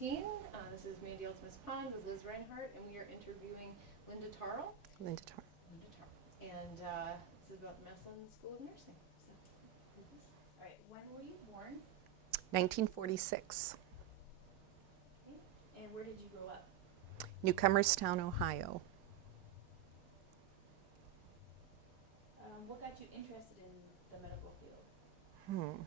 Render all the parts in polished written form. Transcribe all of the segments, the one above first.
15. This is Mandy Ultimus Pond with Liz Reinhardt, and we are interviewing Linda Tarle. Linda Tarle. And this is about the Massillon School of Nursing. So, all right, when were you born? 1946. Okay. And where did you grow up? Newcomerstown, Ohio. What got you interested in the medical field?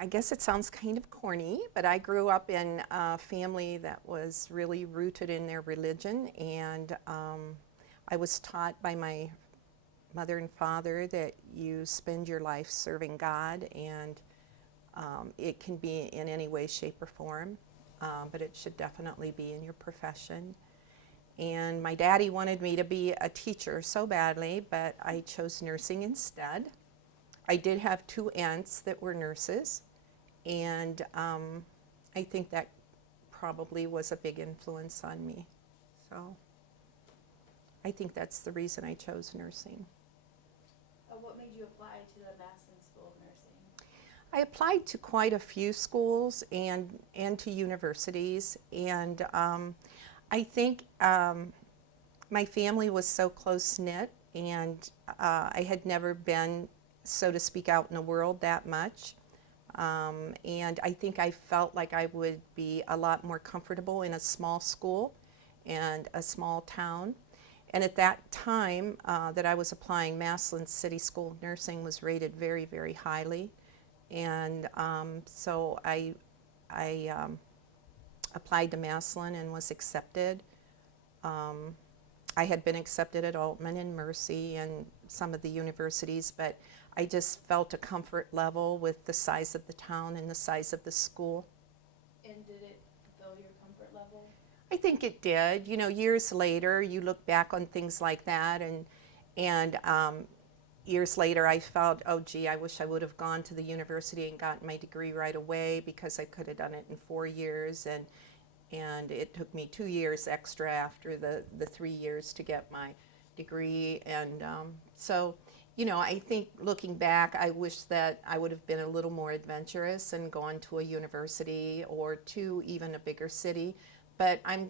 I guess it sounds kind of corny, but I grew up in a family that was really rooted in their religion, and I was taught by my mother and father that you spend your life serving God, and it can be in any way, shape, or form, but it should definitely be in your profession. And my daddy wanted me to be a teacher so badly, but I chose nursing instead. I did have 2 aunts that were nurses, and I think that probably was a big influence on me. So I think that's the reason I chose nursing. What made you apply to the Massillon School of Nursing? I applied to quite a few schools and to universities, and I think my family was so close-knit, and I had never been, so to speak, out in the world that much. And I think I felt like I would be a lot more comfortable in a small school and a small town. And at that time that I was applying, Massillon City School of Nursing was rated very, very highly. And so I applied to Massillon and was accepted. I had been accepted at Altman and Mercy and some of the universities, but I just felt a comfort level with the size of the town and the size of the school. And did it fulfill your comfort level? I think it did. You know, years later, you look back on things like that, and years later, I felt, oh, gee, I wish I would have gone to the university and gotten my degree right away, because I could have done it in 4 years, and it took me 2 years extra after the 3 years to get my degree. And so, you know, I think looking back, I wish that I would have been a little more adventurous and gone to a university or to even a bigger city. But I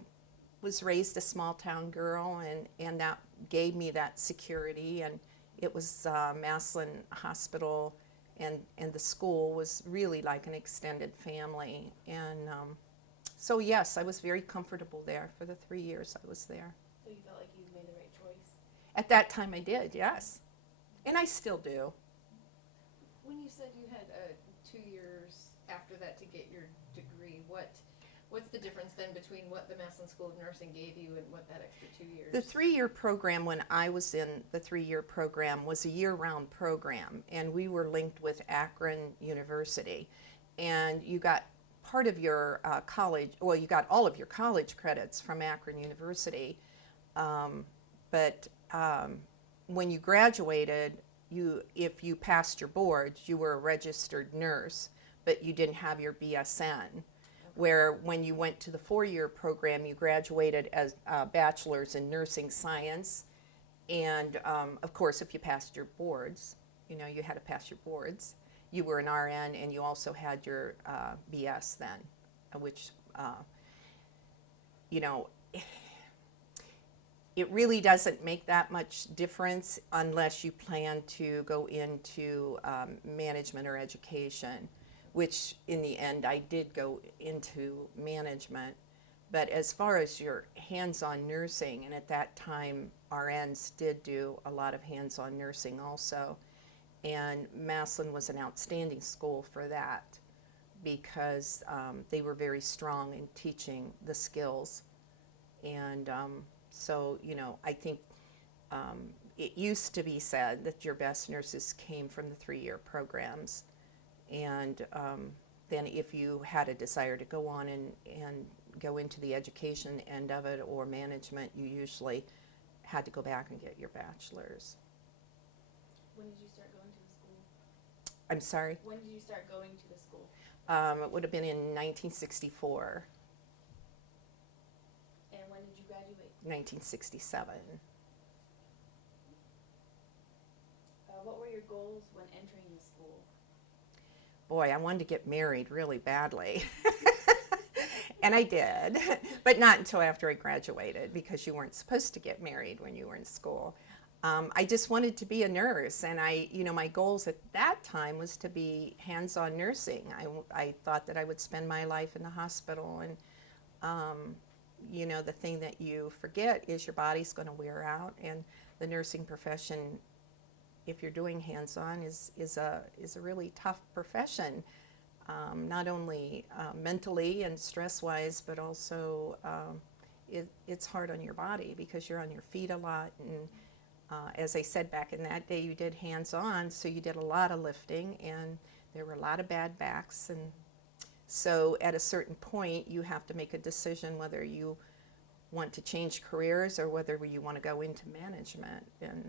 was raised a small town girl, and that gave me that security. And it was Massillon Hospital, and the school was really like an extended family. And so yes, I was very comfortable there for the 3 years I was there. So you felt like you made the right choice? At that time I did, yes. And I still do. When you said you had 2 years after that to get your degree, what's the difference then between what the Massillon School of Nursing gave you and what that extra 2 years? The 3-year program, when I was in the 3-year program, was a year-round program, and we were linked with Akron University. And you got part of your college, well, you got all of your college credits from Akron University, but when you graduated, if you passed your boards, you were a registered nurse, but you didn't have your BSN. Where when you went to the 4-year program, you graduated as bachelor's in nursing science. And of course, if you passed your boards, you know, you had to pass your boards. You were an RN, and you also had your BS then, which, you know, it really doesn't make that much difference unless you plan to go into management or education, which in the end I did go into management. But as far as your hands-on nursing, and at that time RNs did do a lot of hands-on nursing also, and Massillon was an outstanding school for that, because they were very strong in teaching the skills. And so, you know, I think it used to be said that your best nurses came from the 3-year programs. And then if you had a desire to go on and go into the education end of it or management, you usually had to go back and get your bachelor's. When did you start going to the school? I'm sorry? When did you start going to the school? It would have been in 1964. And when did you graduate? 1967. What were your goals when entering the school? Boy, I wanted to get married really badly. And I did, but not until after I graduated because you weren't supposed to get married when you were in school. I just wanted to be a nurse, and my goals at that time was to be hands-on nursing. I thought that I would spend my life in the hospital, and the thing that you forget is your body's going to wear out, and the nursing profession, if you're doing hands-on, is a really tough profession, not only mentally and stress-wise, but also it's hard on your body because you're on your feet a lot. And as I said, back in that day, you did hands-on, so you did a lot of lifting, and there were a lot of bad backs. And so at a certain point, you have to make a decision whether you want to change careers or whether you want to go into management. And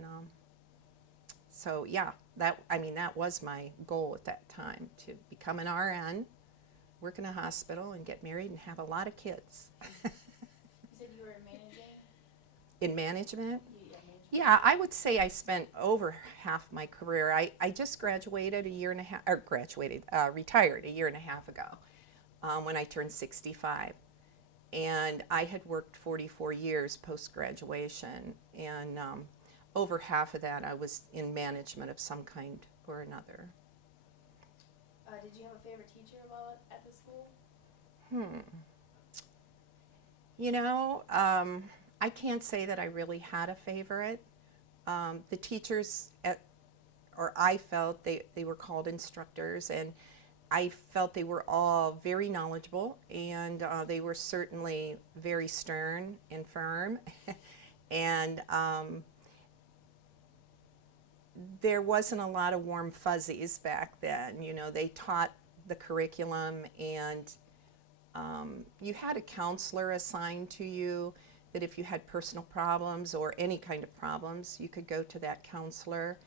so, yeah, that was my goal at that time, to become an RN, work in a hospital, and get married and have a lot of kids. You said you were managing? In management? Yeah, management. Yeah, I would say I spent over half my career. I just graduated retired a year and a half ago when I turned 65. And I had worked 44 years post-graduation, and over half of that I was in management of some kind or another. Did you have a favorite teacher while at the school? I can't say that I really had a favorite. The teachers I felt they were called instructors, and I felt they were all very knowledgeable, and they were certainly very stern and firm. And there wasn't a lot of warm fuzzies back then. They taught the curriculum, and you had a counselor assigned to you that if you had personal problems or any kind of problems, you could go to that counselor.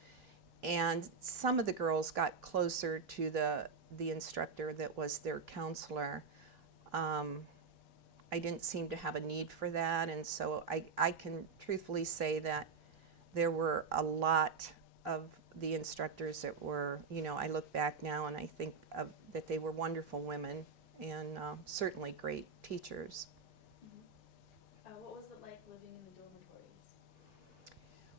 And some of the girls got closer to the instructor that was their counselor. I didn't seem to have a need for that, and so I can truthfully say that there were a lot of the instructors that were, I look back now and I think that they were wonderful women, and certainly great teachers. What was it like living in the dormitories?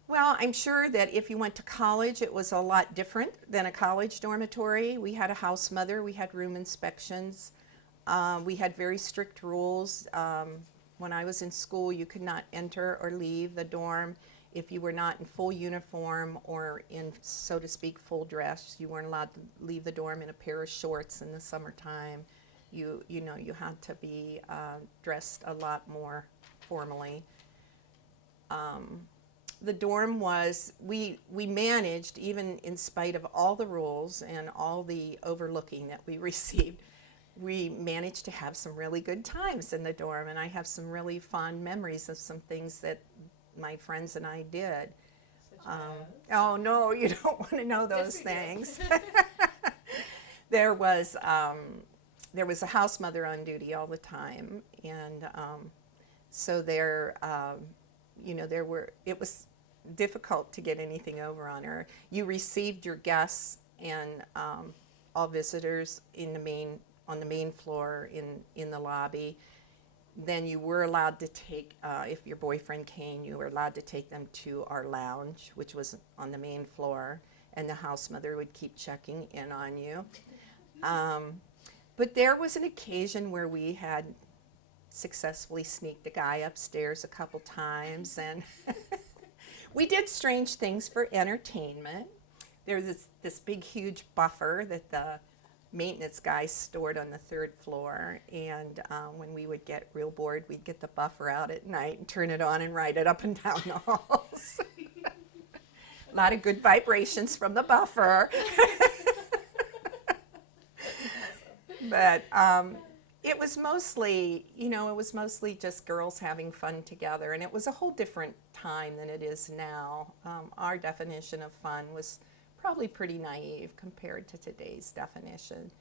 Well, I'm sure that if you went to college, it was a lot different than a college dormitory. We had a house mother, we had room inspections, we had very strict rules. When I was in school, you could not enter or leave the dorm if you were not in full uniform or in, so to speak, full dress. You weren't allowed to leave the dorm in a pair of shorts in the summertime. You had to be dressed a lot more formally. The dorm was, we managed, even in spite of all the rules and all the overlooking that we received, we managed to have some really good times in the dorm, and I have some really fond memories of some things that my friends and I did. Such as? Oh no, you don't want to know those Yes, we do. things. There was a house mother on duty all the time, and so it was difficult to get anything over on her. You received your guests and all visitors on the main floor in the lobby. Then you were allowed to take, if your boyfriend came, you were allowed to take them to our lounge, which was on the main floor, and the house mother would keep checking in on you. But there was an occasion where we had successfully sneaked a guy upstairs a couple times, and we did strange things for entertainment. There was this big, huge buffer that the maintenance guy stored on the third floor, and when we would get real bored, we'd get the buffer out at night and turn it on and ride it up and down the halls. A lot of good vibrations from the buffer. But it was mostly just girls having fun together, and it was a whole different time than it is now. Our definition of fun was probably pretty naive compared to today's definition.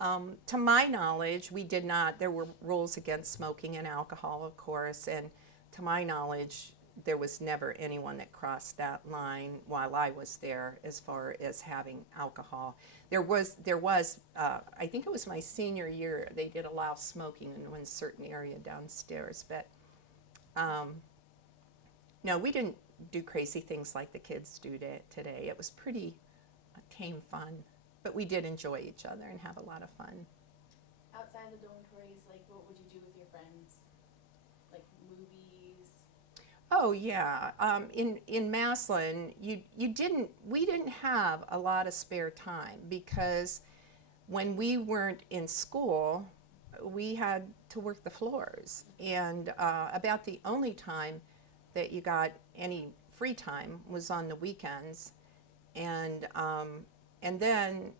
To my knowledge, there were rules against smoking and alcohol, of course, and to my knowledge, there was never anyone that crossed that line while I was there as far as having alcohol. There was I think it was my senior year, they did allow smoking in one certain area downstairs, but no, we didn't do crazy things like the kids do today. It was pretty tame fun, but we did enjoy each other and have a lot of fun. Outside the dormitories, like, what would you do with your friends? Like, movies? Oh yeah, in Massillon, we didn't have a lot of spare time because when we weren't in school, we had to work the floors, and about the only time that you got any free time was on the weekends, and then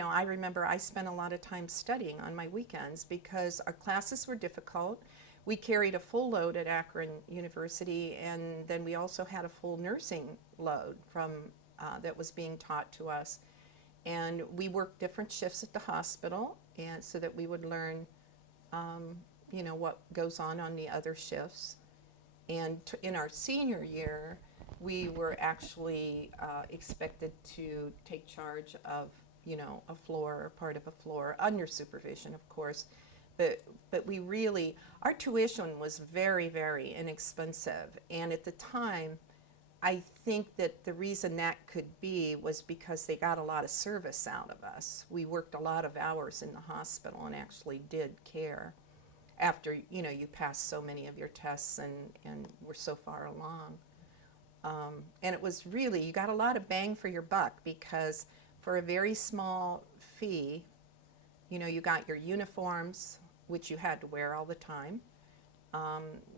I remember I spent a lot of time studying on my weekends because our classes were difficult. We carried a full load at Akron University, and then we also had a full nursing load from that was being taught to us. And we worked different shifts at the hospital, and so that we would learn, what goes on the other shifts. And in our senior year, we were actually expected to take charge of, a floor or part of a floor under supervision, of course. But we really, our tuition was very, very inexpensive. And at the time, I think that the reason that could be was because they got a lot of service out of us. We worked a lot of hours in the hospital and actually did care after, you passed so many of your tests and were so far along. And it was really, you got a lot of bang for your buck because for a very small fee, you got your uniforms, which you had to wear all the time.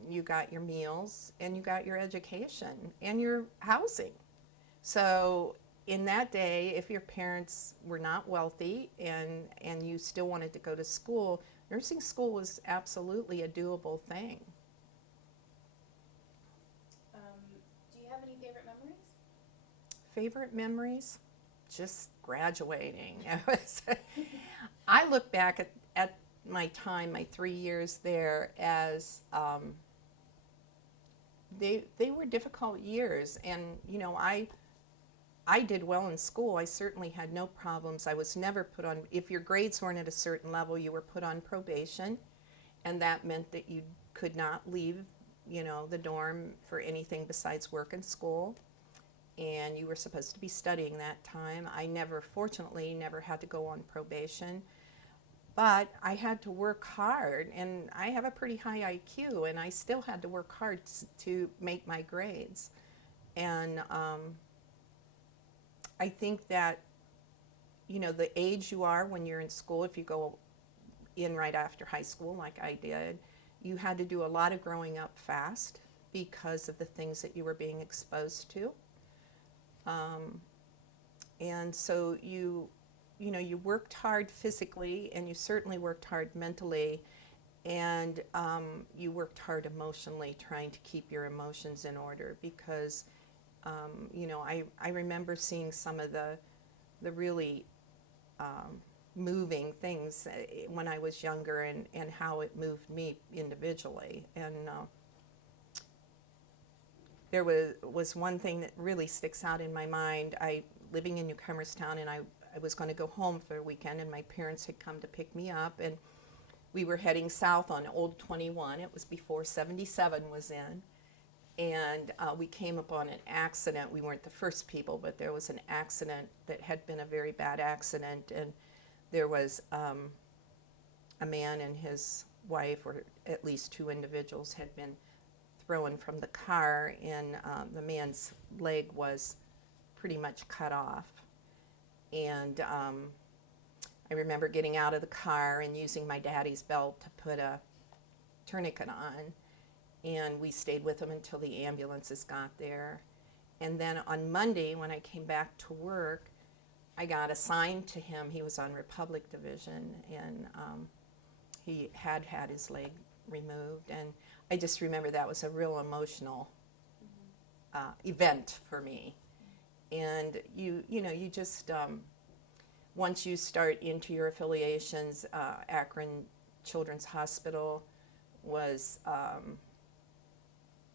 You got your meals, and you got your education and your housing. So in that day, if your parents were not wealthy and you still wanted to go to school, nursing school was absolutely a doable thing. Do you have any favorite memories? Favorite memories? Just graduating. I look back at my time, my 3 years there, as they were difficult years, and I did well in school. I certainly had no problems. I was never put on, if your grades weren't at a certain level, you were put on probation, and that meant that you could not leave the dorm for anything besides work and school, and you were supposed to be studying that time. I fortunately never had to go on probation. But I had to work hard, and I have a pretty high IQ, and I still had to work hard to make my grades. And I think that, the age you are when you're in school, if you go in right after high school like I did, you had to do a lot of growing up fast because of the things that you were being exposed to. And so you worked hard physically, and you certainly worked hard mentally, and you worked hard emotionally, trying to keep your emotions in order because, I remember seeing some of the really moving things when I was younger and how it moved me individually. And there was one thing that really sticks out in my mind. Living in Newcomerstown, and I was going to go home for a weekend, and my parents had come to pick me up, and we were heading south on Old 21. It was before 77 was in, and we came upon an accident. We weren't the first people, but there was an accident that had been a very bad accident, and there was a man and his wife, or at least two individuals, had been thrown from the car, and the man's leg was pretty much cut off. And I remember getting out of the car and using my daddy's belt to put a tourniquet on, and we stayed with him until the ambulances got there. And then on Monday, when I came back to work, I got assigned to him. He was on Republic Division, and he had his leg removed. And I just remember that was a real emotional event for me. And you just, once you start into your affiliations, Akron Children's Hospital was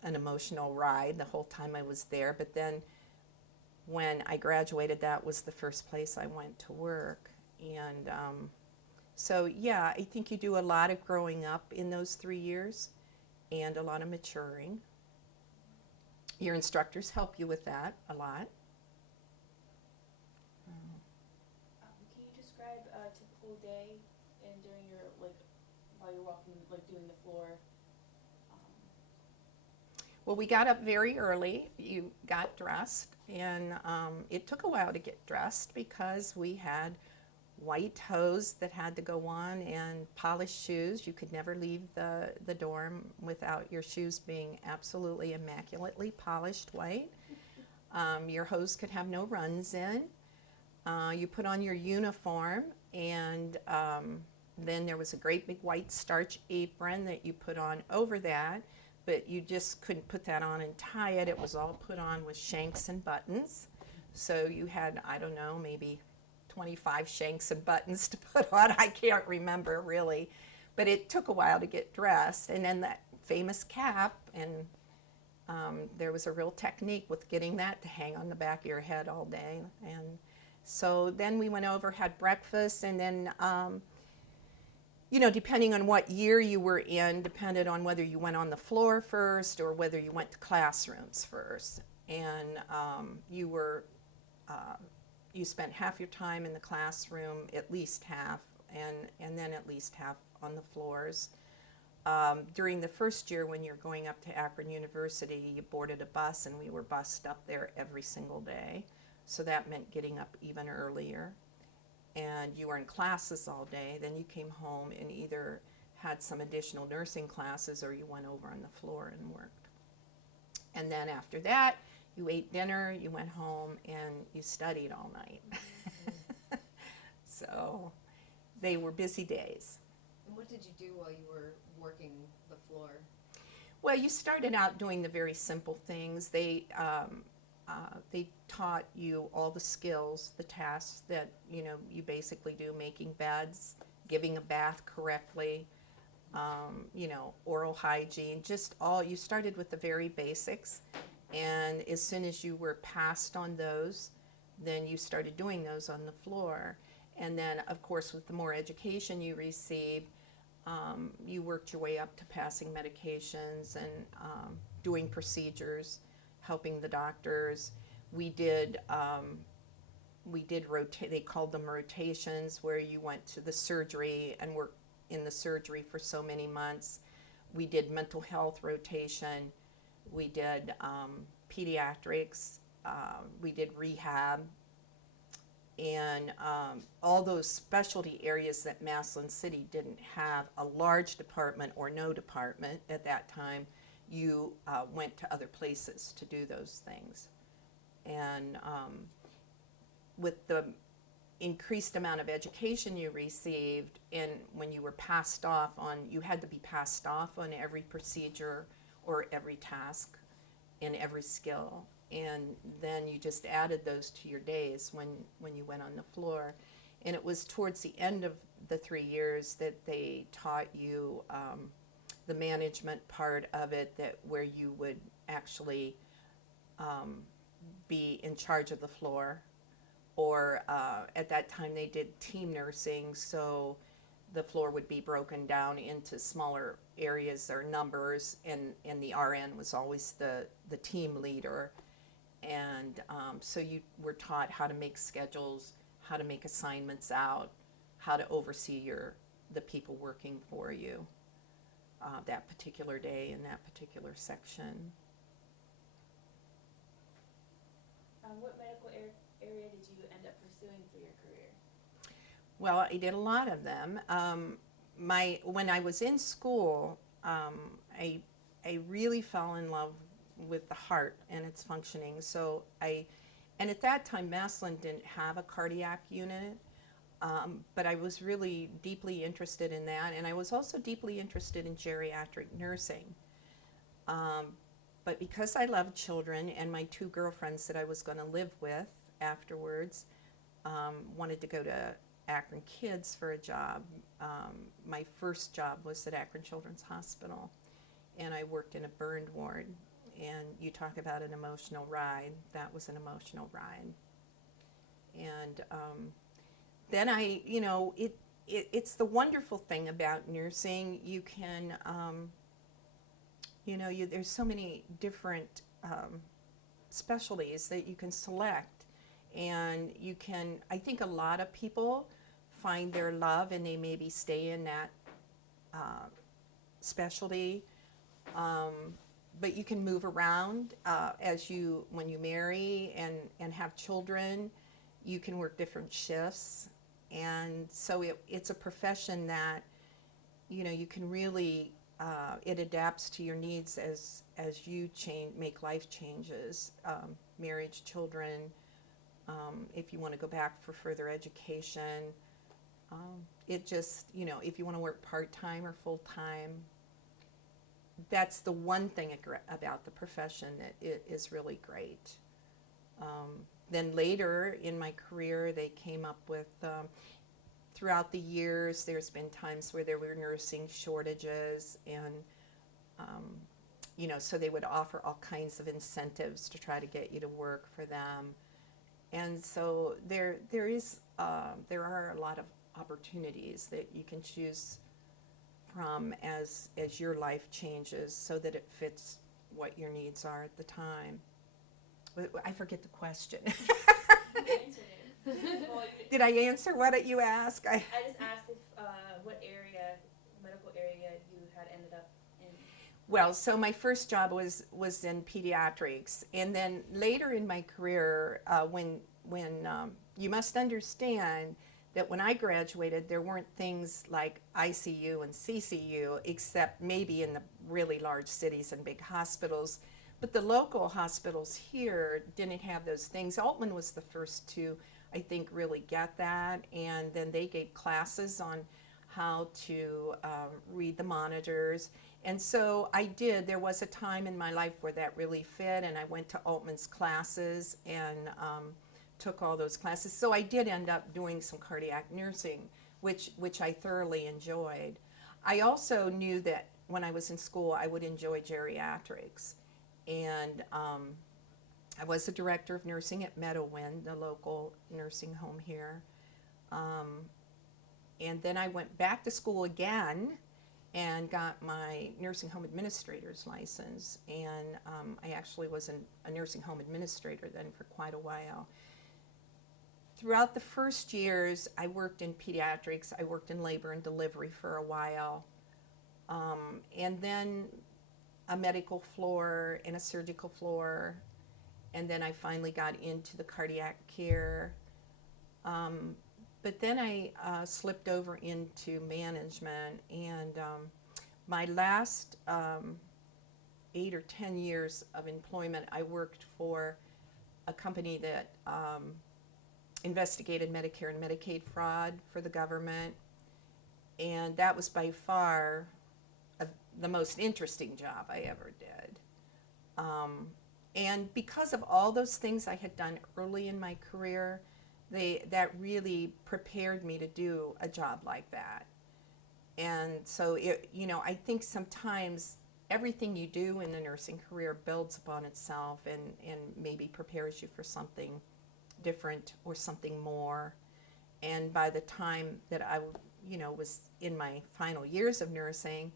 an emotional ride the whole time I was there. But then when I graduated, that was the first place I went to work. And so, yeah, I think you do a lot of growing up in those 3 years and a lot of maturing. Your instructors help you with that a lot. Can you describe a typical day and during your, like, while you're walking, like, doing the floor? Well, we got up very early. You got dressed, and it took a while to get dressed because we had white hose that had to go on and polished shoes. You could never leave the dorm without your shoes being absolutely immaculately polished white. Your hose could have no runs in. You put on your uniform, and then there was a great big white starch apron that you put on over that, but you just couldn't put that on and tie it. It was all put on with shanks and buttons. So you had, I don't know, maybe 25 shanks and buttons to put on. I can't remember really, but it took a while to get dressed. And then that famous cap, and there was a real technique with getting that to hang on the back of your head all day. And so then we went over, had breakfast, and then depending on what year you were in, depended on whether you went on the floor first or whether you went to classrooms first. And you spent half your time in the classroom, at least half, and then at least half on the floors. During the first year when you're going up to Akron University, you boarded a bus, and we were bused up there every single day. So that meant getting up even earlier. And you were in classes all day. Then you came home and either had some additional nursing classes or you went over on the floor and worked. And then after that, you ate dinner, you went home, and you studied all night. So they were busy days. And what did you do while you were working the floor? Well, you started out doing the very simple things. They taught you all the skills, the tasks that you basically do: making beds, giving a bath correctly, oral hygiene. You started with the very basics, and as soon as you were passed on those, then you started doing those on the floor. And then, of course, with the more education you received, you worked your way up to passing medications and doing procedures, helping the doctors. We did rotate. They called them rotations, where you went to the surgery and worked in the surgery for so many months. We did mental health rotation. We did pediatrics. We did rehab, and all those specialty areas that Massillon City didn't have a large department or no department at that time. You went to other places to do those things. And with the increased amount of education you received, and when you were passed off on, you had to be passed off on every procedure or every task and every skill. And then you just added those to your days when you went on the floor. And it was towards the end of the 3 years that they taught you the management part of it, where you would actually be in charge of the floor. Or at that time they did team nursing, so the floor would be broken down into smaller areas or numbers, and the RN was always the team leader. And so you were taught how to make schedules, how to make assignments out, how to oversee the people working for you that particular day in that particular section. What medical area did you end up pursuing for your career? Well, I did a lot of them. When I was in school, I really fell in love with the heart and its functioning. And at that time, Massillon didn't have a cardiac unit, but I was really deeply interested in that, and I was also deeply interested in geriatric nursing. But because I loved children, and my 2 girlfriends that I was going to live with afterwards wanted to go to Akron Kids for a job, my first job was at Akron Children's Hospital, and I worked in a burn ward. And you talk about an emotional ride. That was an emotional ride. And then it's the wonderful thing about nursing. You can, there's so many different specialties that you can select. And I think a lot of people find their love and they maybe stay in that specialty. But you can move around when you marry and have children. You can work different shifts. And so it's a profession that, you can really, it adapts to your needs as you make life changes, marriage, children, if you want to go back for further education. It just, if you want to work part-time or full-time, that's the one thing about the profession that is really great. Then later in my career, they came up with, throughout the years, there's been times where there were nursing shortages, and, so they would offer all kinds of incentives to try to get you to work for them. And so there are a lot of opportunities that you can choose from as your life changes, so that it fits what your needs are at the time. I forget the question. You answered it. Well, Did I answer what you asked? I just asked if what medical area you had ended up in. Well, so my first job was in pediatrics, and then later in my career, when you must understand that when I graduated, there weren't things like ICU and CCU, except maybe in the really large cities and big hospitals. But the local hospitals here didn't have those things. Altman was the first to, I think, really get that. And then they gave classes on how to read the monitors. And so I did. There was a time in my life where that really fit, and I went to Altman's classes and took all those classes. So I did end up doing some cardiac nursing, which I thoroughly enjoyed. I also knew that when I was in school, I would enjoy geriatrics. And I was the director of nursing at Meadowwind, the local nursing home here. And then I went back to school again and got my nursing home administrator's license. And I actually was a nursing home administrator then for quite a while. Throughout the first years, I worked in pediatrics. I worked in labor and delivery for a while. And then a medical floor and a surgical floor. And then I finally got into the cardiac care. But then I slipped over into management. And my last 8 or 10 years of employment, I worked for a company that investigated Medicare and Medicaid fraud for the government, and that was by far the most interesting job I ever did. And because of all those things I had done early in my career, that really prepared me to do a job like that. And so, I think sometimes everything you do in the nursing career builds upon itself and maybe prepares you for something different or something more. And by the time that I was in my final years of nursing,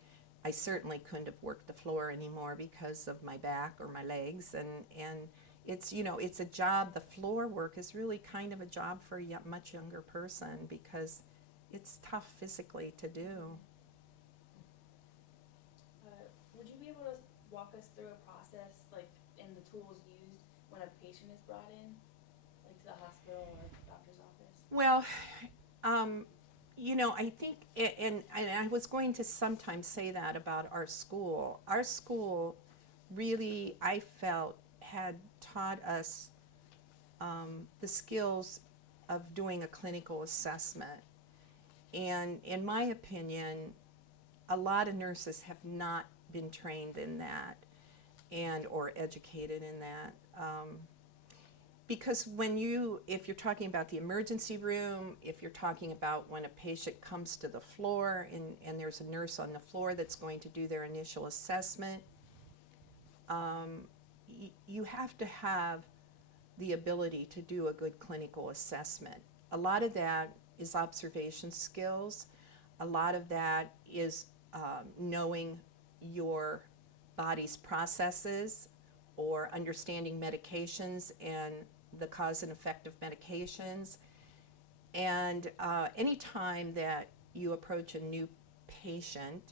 I certainly couldn't have worked the floor anymore because of my back or my legs. And it's it's a job. The floor work is really kind of a job for a much younger person because it's tough physically to do. Would you be able to walk us through a process, like, and the tools used when a patient is brought in, like, to the hospital or doctor's office? Well, I think, and I was going to sometimes say that about our school. Our school really, I felt, had taught us the skills of doing a clinical assessment. And in my opinion, a lot of nurses have not been trained in that or educated in that. Because if you're talking about the emergency room, if you're talking about when a patient comes to the floor and there's a nurse on the floor that's going to do their initial assessment, you have to have the ability to do a good clinical assessment. A lot of that is observation skills. A lot of that is knowing your body's processes or understanding medications and the cause and effect of medications. And any time that you approach a new patient,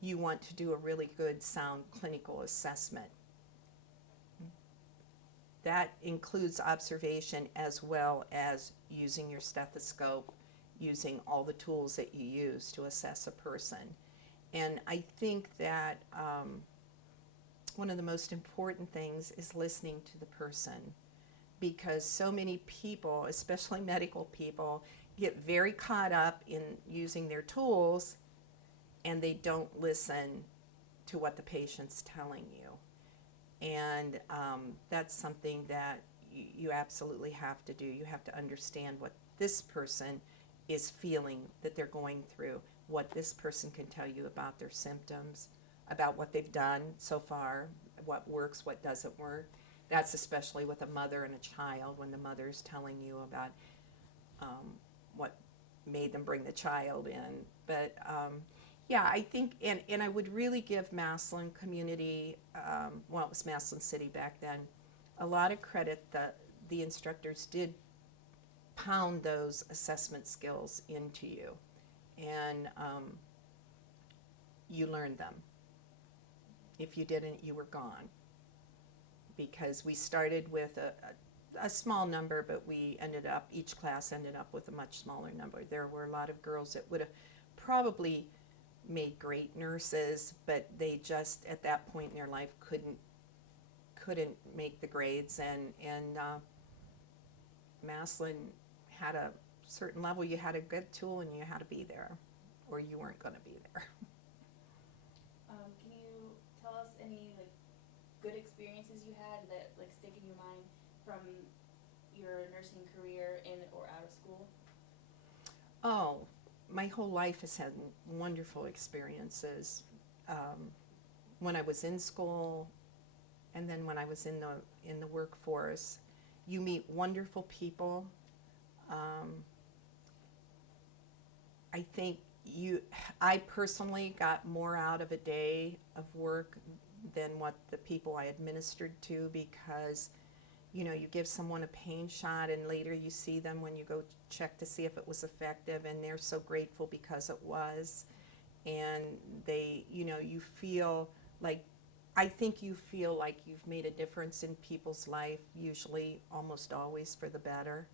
you want to do a really good, sound clinical assessment. That includes observation as well as using your stethoscope, using all the tools that you use to assess a person. And I think that one of the most important things is listening to the person, because so many people, especially medical people, get very caught up in using their tools and they don't listen to what the patient's telling you. And that's something that you absolutely have to do. You have to understand what this person is feeling that they're going through, what this person can tell you about their symptoms, about what they've done so far, what works, what doesn't work. That's especially with a mother and a child, when the mother's telling you about what made them bring the child in. But yeah, I think, and I would really give Massillon community, well, it was Massillon City back then, a lot of credit that the instructors did pound those assessment skills into you. And you learned them. If you didn't, you were gone. Because we started with a small number, but we ended up, each class ended up with a much smaller number. There were a lot of girls that would have probably made great nurses, but they just, at that point in their life, couldn't make the grades. And Massillon had a certain level. You had a good tool and you had to be there, or you weren't going to be there. Can you tell us any like good experiences you had that like stick in your mind from your nursing career in or out of school? Oh, my whole life has had wonderful experiences. When I was in school, and then when I was in the workforce, you meet wonderful people. I think I personally got more out of a day of work than what the people I administered to, because you give someone a pain shot and later you see them when you go check to see if it was effective, and they're so grateful because it was. And they, you feel like, I think you feel like you've made a difference in people's life, usually, almost always for the better.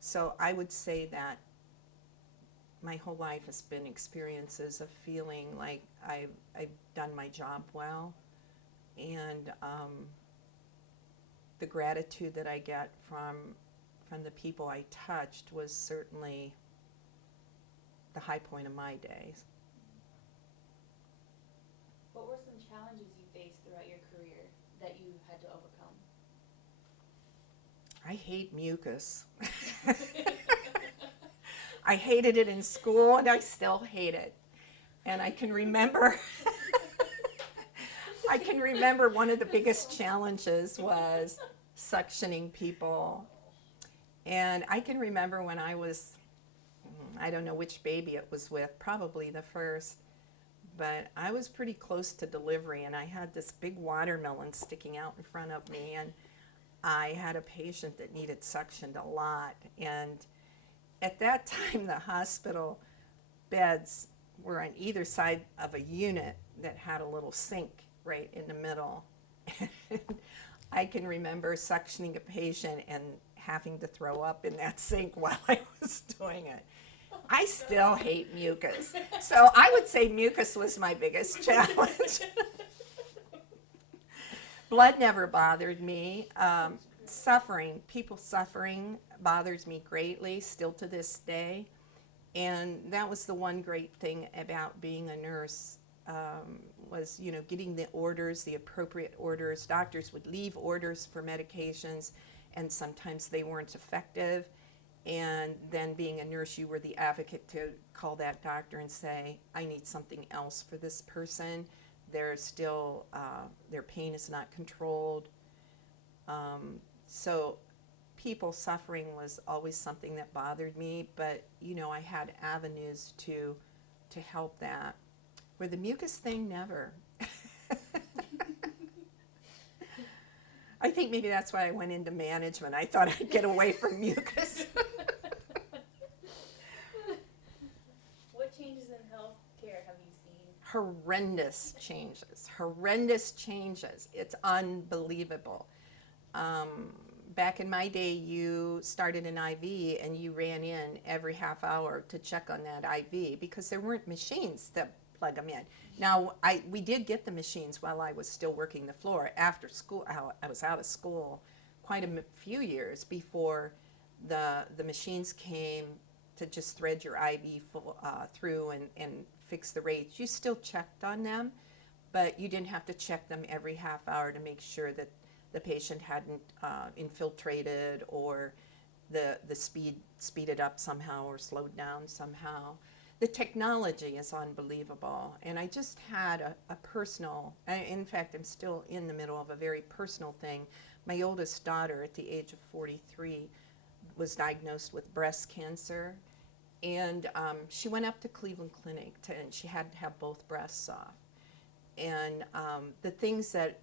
So I would say that my whole life has been experiences of feeling like I've done my job well. And the gratitude that I get from the people I touched was certainly the high point of my days. What were some challenges you faced throughout your career that you had to overcome? I hate mucus. I hated it in school, and I still hate it. And I can remember one of the biggest challenges was suctioning people. And I can remember when I was, I don't know which baby it was with, probably the first, but I was pretty close to delivery, and I had this big watermelon sticking out in front of me, and I had a patient that needed suctioned a lot. And at that time, the hospital beds were on either side of a unit that had a little sink right in the middle. And I can remember suctioning a patient and having to throw up in that sink while I was doing it. I still hate mucus. So I would say mucus was my biggest challenge. Blood never bothered me. People suffering bothers me greatly, still to this day. And that was the one great thing about being a nurse, was, getting the orders, the appropriate orders. Doctors would leave orders for medications, and sometimes they weren't effective. And then being a nurse, you were the advocate to call that doctor and say, I need something else for this person. They're still, their pain is not controlled. So people suffering was always something that bothered me, but you know, I had avenues to help that. Where the mucus thing, never. I think maybe that's why I went into management. I thought I'd get away from mucus. What changes in healthcare have you seen? Horrendous changes. It's unbelievable. Back in my day, you started an IV and you ran in every half hour to check on that IV because there weren't machines that plug them in. Now, we did get the machines while I was still working the floor. After school, I was out of school quite a few years before the machines came to just thread your IV through and fix the rates. You still checked on them, but you didn't have to check them every half hour to make sure that the patient hadn't infiltrated or the speeded up somehow or slowed down somehow. The technology is unbelievable, and I just had a personal, in fact, I'm still in the middle of a very personal thing. My oldest daughter at the age of 43 was diagnosed with breast cancer, and she went up to Cleveland Clinic and she had to have both breasts off. And the things that,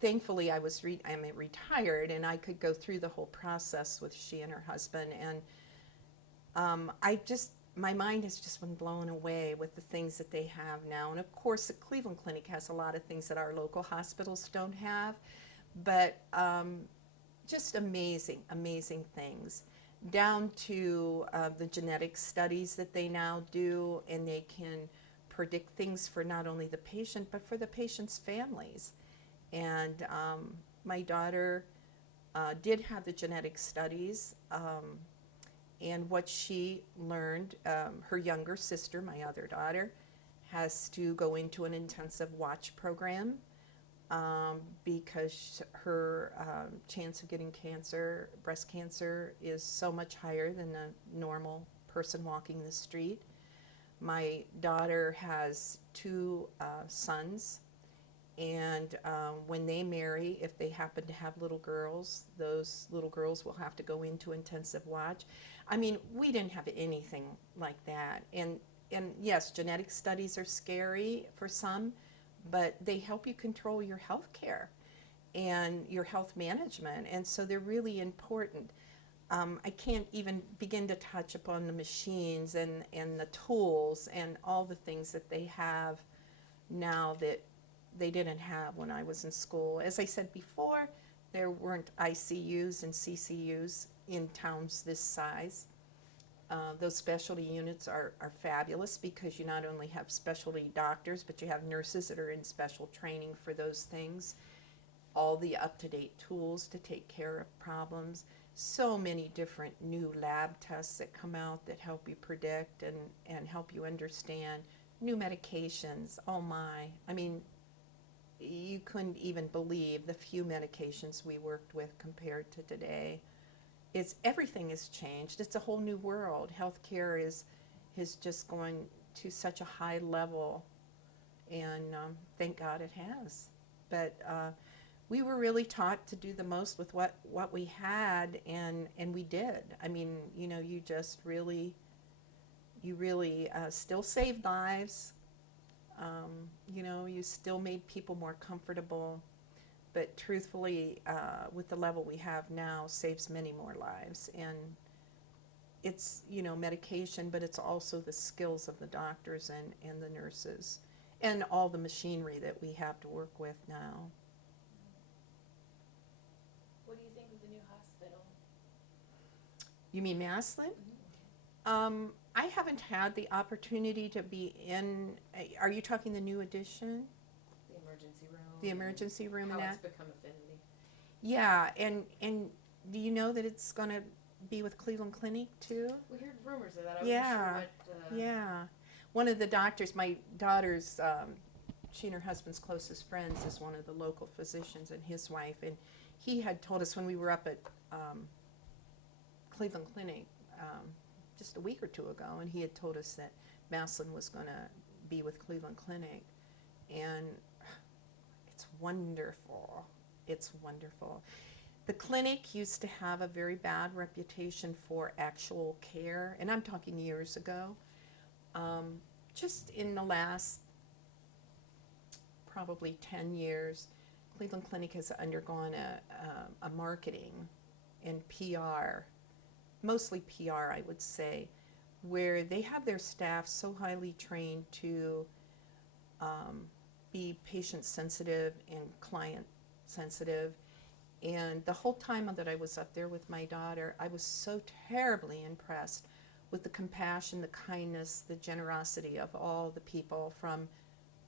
thankfully I'm retired and I could go through the whole process with she and her husband, and my mind has just been blown away with the things that they have now. And of course, the Cleveland Clinic has a lot of things that our local hospitals don't have, but just amazing things, down to the genetic studies that they now do, and they can predict things for not only the patient, but for the patient's families. And my daughter did have the genetic studies, and what she learned, her younger sister, my other daughter, has to go into an intensive watch program because her chance of getting cancer, breast cancer, is so much higher than a normal person walking the street. My daughter has two sons, and when they marry, if they happen to have little girls, those little girls will have to go into intensive watch. I mean, we didn't have anything like that. And yes, genetic studies are scary for some, but they help you control your health care and your health management, and so they're really important. I can't even begin to touch upon the machines and the tools and all the things that they have now that they didn't have when I was in school. As I said before, there weren't ICUs and CCUs in towns this size. Those specialty units are fabulous because you not only have specialty doctors, but you have nurses that are in special training for those things. All the up-to-date tools to take care of problems. So many different new lab tests that come out that help you predict and help you understand. New medications, oh my. I mean, you couldn't even believe the few medications we worked with compared to today. Everything has changed. It's a whole new world. Healthcare is just going to such a high level, and thank God it has. But we were really taught to do the most with what we had, and we did. I mean, you know, you really still saved lives. You know, you still made people more comfortable, but truthfully, with the level we have now, saves many more lives. And it's, you know, medication, but it's also the skills of the doctors and the nurses and all the machinery that we have to work with now. What do you think of the new hospital? You mean Massillon? Mm-hmm. I haven't had the opportunity to be in, are you talking the new addition? The emergency room. The emergency room How and it's that? become affinity. Yeah, and do you know that it's going to be with Cleveland Clinic too? We heard rumors of that. I wasn't sure what. Yeah. One of the doctors, my daughter's, she and her husband's closest friends is one of the local physicians and his wife, and he had told us when we were up at Cleveland Clinic just a week or two ago, and he had told us that Massillon was going to be with Cleveland Clinic, and it's wonderful. It's wonderful. The clinic used to have a very bad reputation for actual care, and I'm talking years ago. Just in the last probably 10 years, Cleveland Clinic has undergone a marketing and PR, mostly PR, I would say, where they have their staff so highly trained to be patient sensitive and client sensitive. And the whole time that I was up there with my daughter, I was so terribly impressed with the compassion, the kindness, the generosity of all the people, from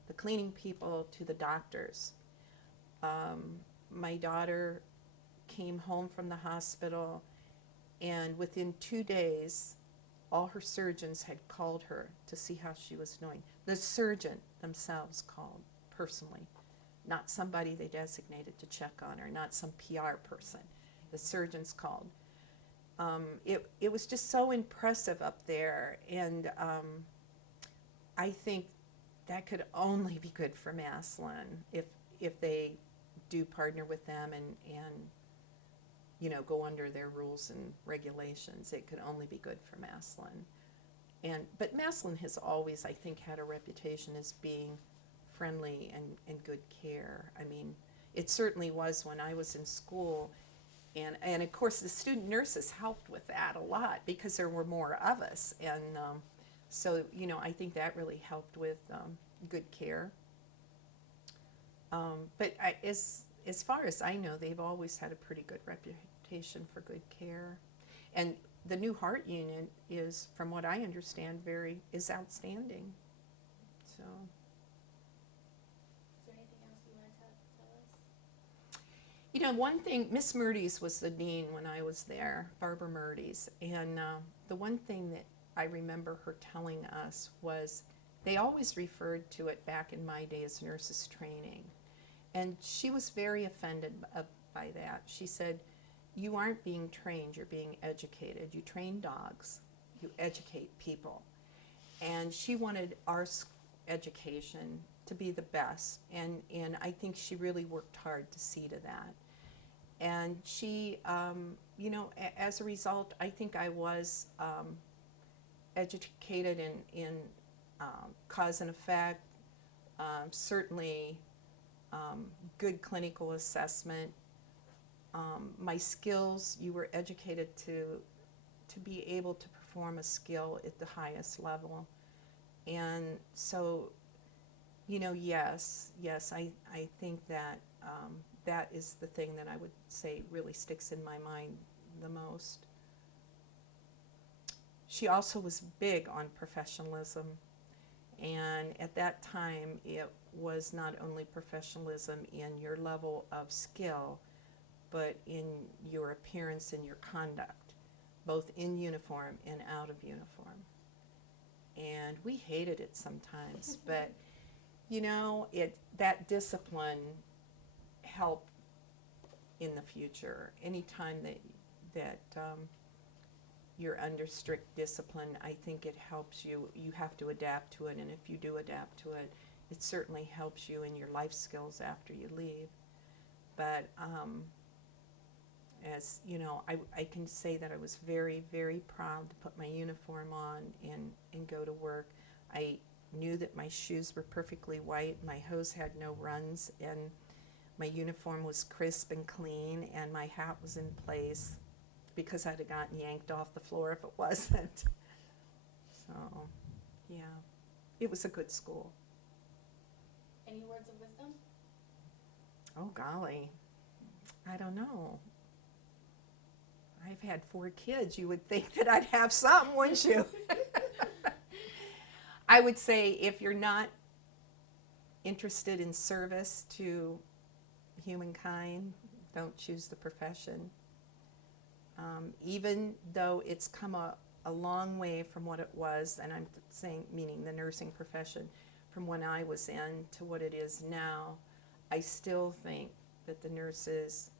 the cleaning people to the doctors. My daughter came home from the hospital, and within 2 days, all her surgeons had called her to see how she was doing. The surgeon themselves called personally, not somebody they designated to check on her, not some PR person. The surgeons called. It was just so impressive up there, and I think that could only be good for Massillon if they do partner with them and you know, go under their rules and regulations. It could only be good for Massillon. But Massillon has always, I think, had a reputation as being friendly and good care. I mean, it certainly was when I was in school. And of course, the student nurses helped with that a lot because there were more of us. And so, you know, I think that really helped with good care. But as far as I know, they've always had a pretty good reputation for good care. And the new heart unit is, from what I understand, is outstanding. So. Is there anything else you want to tell us? You know, one thing, Miss Murdy's was the dean when I was there, Barbara Murdy's, and the one thing that I remember her telling us was they always referred to it back in my day as nurses training. And she was very offended by that. She said, you aren't being trained, you're being educated. You train dogs, you educate people. And she wanted our education to be the best, and I think she really worked hard to see to that. And she, you know, as a result, I think I was educated in cause and effect, certainly good clinical assessment. My skills, you were educated to be able to perform a skill at the highest level. And so, you know, yes, I think that that is the thing that I would say really sticks in my mind the most. She also was big on professionalism, and at that time it was not only professionalism in your level of skill, but in your appearance and your conduct, both in uniform and out of uniform. And we hated it sometimes, but you know, that discipline helped in the future. Anytime that you're under strict discipline, I think it helps you. You have to adapt to it, and if you do adapt to it, it certainly helps you in your life skills after you leave. But as you know, I can say that I was very, very proud to put my uniform on and go to work. I knew that my shoes were perfectly white, my hose had no runs, and my uniform was crisp and clean, and my hat was in place, because I'd have gotten yanked off the floor if it wasn't. So, yeah, it was a good school. Any words of wisdom? Oh, golly, I don't know. I've had 4 kids. You would think that I'd have some, wouldn't you? I would say if you're not interested in service to humankind, don't choose the profession. Even though it's come a long way from what it was, and I'm saying, meaning the nursing profession, from when I was in to what it is now, I still think that the nurses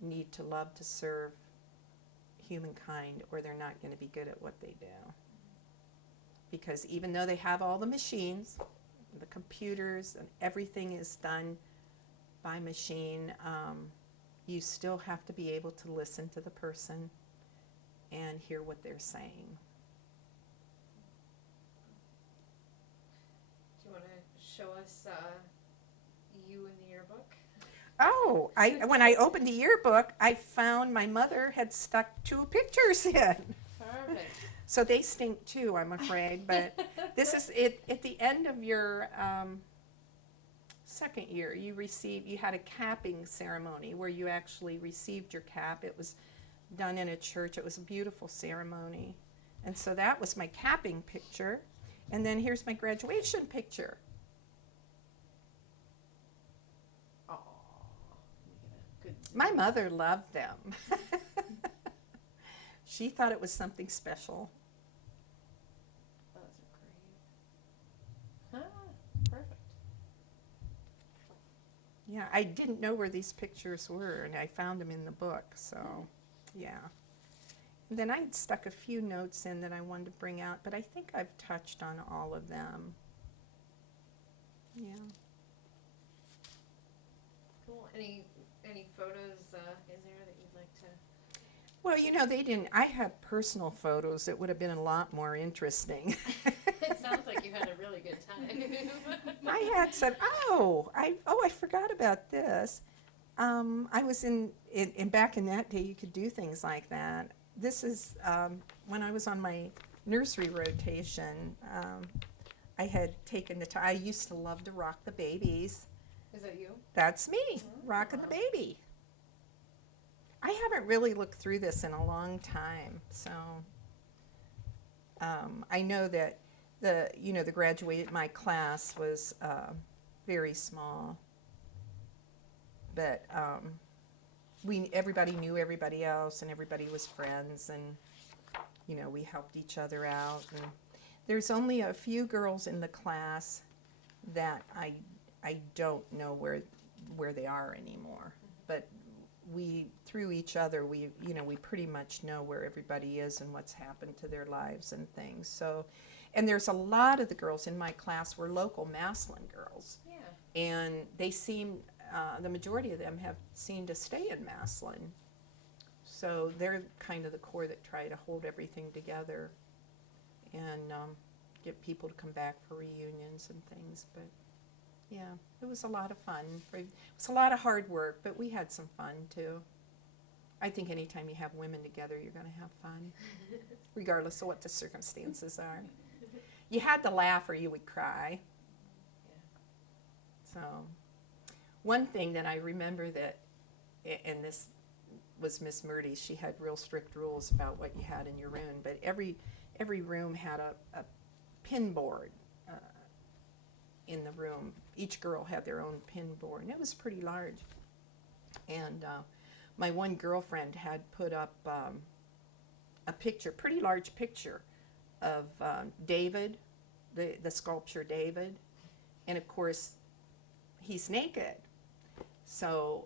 need to love to serve humankind, or they're not going to be good at what they do. Because even though they have all the machines, the computers, and everything is done by machine, you still have to be able to listen to the person and hear what they're saying. Do you want to show us you in the yearbook? Oh, when I opened the yearbook, I found my mother had stuck 2 pictures in. Perfect. So they stink too, I'm afraid. But this is it. At the end of your second year, you had a capping ceremony where you actually received your cap. It was done in a church. It was a beautiful ceremony. And so that was my capping picture. And then here's my graduation picture. Aw. Good. My mother loved them. She thought it was something special. Those are great. Perfect. Yeah, I didn't know where these pictures were, and I found them in the book, so yeah. And then I had stuck a few notes in that I wanted to bring out, but I think I've touched on all of them. Yeah. Cool. Any photos in there that you'd like to? Well, they didn't. I had personal photos that would have been a lot more interesting. It sounds like you had a really good time. I had said, I forgot about this. I was in back in that day, you could do things like that. This is when I was on my nursery rotation. I had taken the time. I used to love to rock the babies. Is that you? That's me, rocking the baby. I haven't really looked through this in a long time, so I know that the graduate, my class was very small, but everybody knew everybody else, and everybody was friends, and we helped each other out. And there's only a few girls in the class that I don't know where they are anymore, but through each other, we pretty much know where everybody is and what's happened to their lives and things. So, and there's a lot of the girls in my class were local Massillon girls. Yeah. And they the majority of them have seemed to stay in Massillon. So they're kind of the core that try to hold everything together and get people to come back for reunions and things. But yeah, it was a lot of fun. It was a lot of hard work, but we had some fun too. I think anytime you have women together, you're going to have fun, regardless of what the circumstances are. You had to laugh or you would cry. Yeah. So, one thing that I remember that, and this was Miss Murdy, she had real strict rules about what you had in your room, but every room had a pin board in the room. Each girl had their own pin board, and it was pretty large. And my one girlfriend had put up a picture, pretty large picture of David, the sculpture David, and of course he's naked. So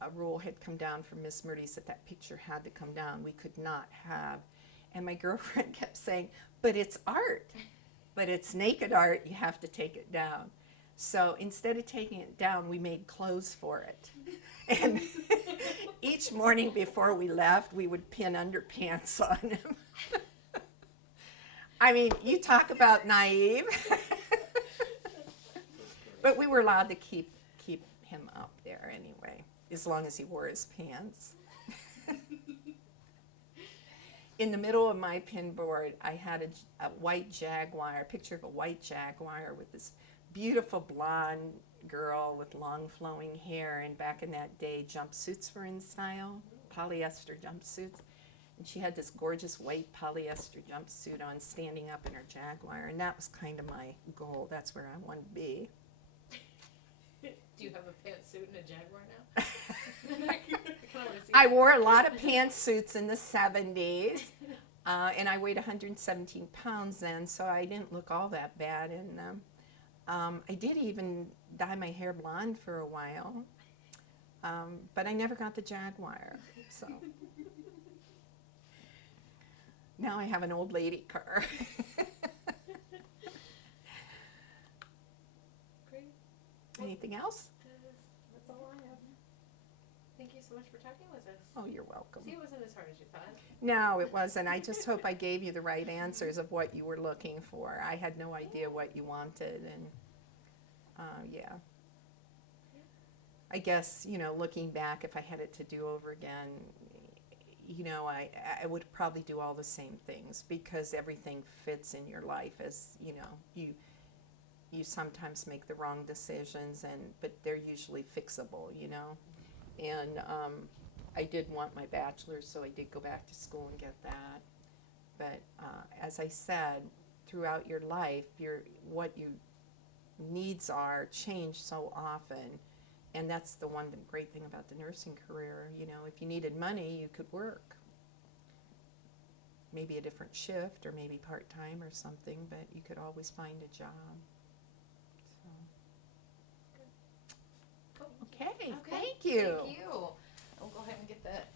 a rule had come down from Miss Murdy's that picture had to come down. We could not have. And my girlfriend kept saying, but it's art. But it's naked art, you have to take it down. So instead of taking it down, we made clothes for it. And each morning before we left, we would pin underpants on him. I mean, you talk about naive. But we were allowed to keep him up there anyway, as long as he wore his pants. In the middle of my pin board, I had a white jaguar, a picture of a white jaguar with this beautiful blonde girl with long flowing hair. And back in that day, jumpsuits were in style, polyester jumpsuits. And she had this gorgeous white polyester jumpsuit on, standing up in her jaguar. And that was kind of my goal. That's where I wanted to be. Do you have a pantsuit and a jaguar now? I wore a lot of pantsuits in the 70s, and I weighed 117 pounds then, so I didn't look all that bad in them. I did even dye my hair blonde for a while, but I never got the jaguar. So Now I have an old lady car. Great. Anything else? That's all I have. Thank you so much for talking with us. Oh, you're welcome. See, it wasn't as hard as you thought. No, it wasn't. I just hope I gave you the right answers of what you were looking for. I had no idea what you wanted, and yeah. I guess, looking back, if I had it to do over again, I would probably do all the same things, because everything fits in your life. As you sometimes make the wrong decisions, but they're usually fixable, and I did want my bachelor's, so I did go back to school and get that. But as I said, throughout your life, what your needs are change so often. And that's the great thing about the nursing career. If you needed money, you could work. Maybe a different shift, or maybe part-time or something, but you could always find a job. So. Cool. Okay, Okay, thank you. Thank you. I'll go ahead and get that